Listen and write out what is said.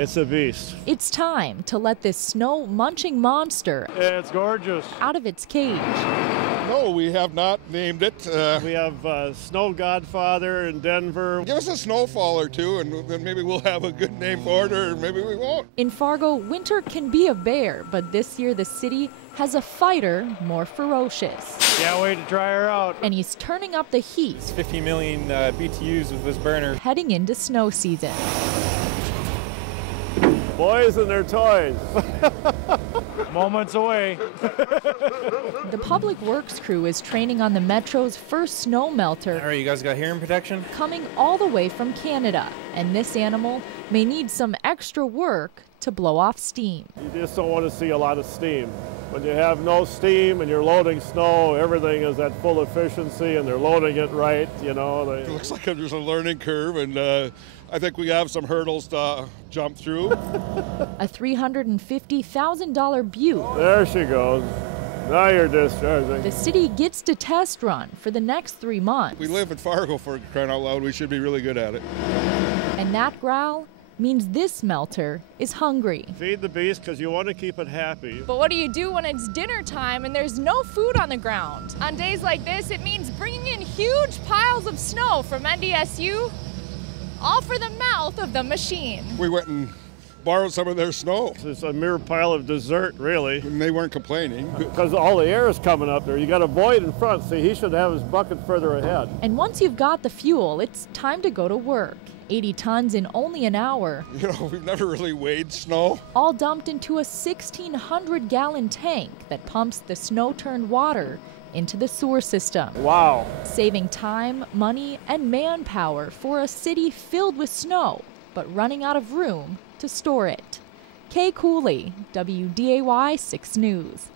It's a beast. It's time to let this snow-munching monster It's gorgeous. out of its cage. No, we have not named it. We have Snow Godfather in Denver. Give us a snowfall or two, and then maybe we'll have a good name for it, or maybe we won't. In Fargo, winter can be a bear, but this year the city has a fighter more ferocious. Can't wait to try her out. And he's turning up the heat, 50 million BTUs with this burner. heading into snow season. Boys and their toys. Moments away. The Public Works crew is training on the Metro's first snow melter, All right, you guys got hearing protection? coming all the way from Canada. And this animal may need some extra work to blow off steam. You just don't want to see a lot of steam. When you have no steam and you're loading snow, everything is at full efficiency and they're loading it right, you know. It looks like there's a learning curve, and I think we have some hurdles to jump through. A $350,000 Butte. There she goes. Now you're discharging. The city gets to test run for the next 3 months. We live in Fargo, for crying out loud. We should be really good at it. And that growl means this melter is hungry. Feed the beast because you want to keep it happy. But what do you do when it's dinner time and there's no food on the ground? On days like this, it means bringing in huge piles of snow from NDSU, all for the mouth of the machine. We went and borrowed some of their snow, It's a mere pile of dessert, really, and they weren't complaining. because all the air is coming up there. You got a void in front. See, he should have his bucket further ahead. And once you've got the fuel, it's time to go to work. 80 tons in only an hour, You know, we've never really weighed snow. all dumped into a 1,600-gallon tank that pumps the snow-turned water into the sewer system, Wow. saving time, money, and manpower for a city filled with snow, but running out of room to store it. Kay Cooley, WDAY 6 News.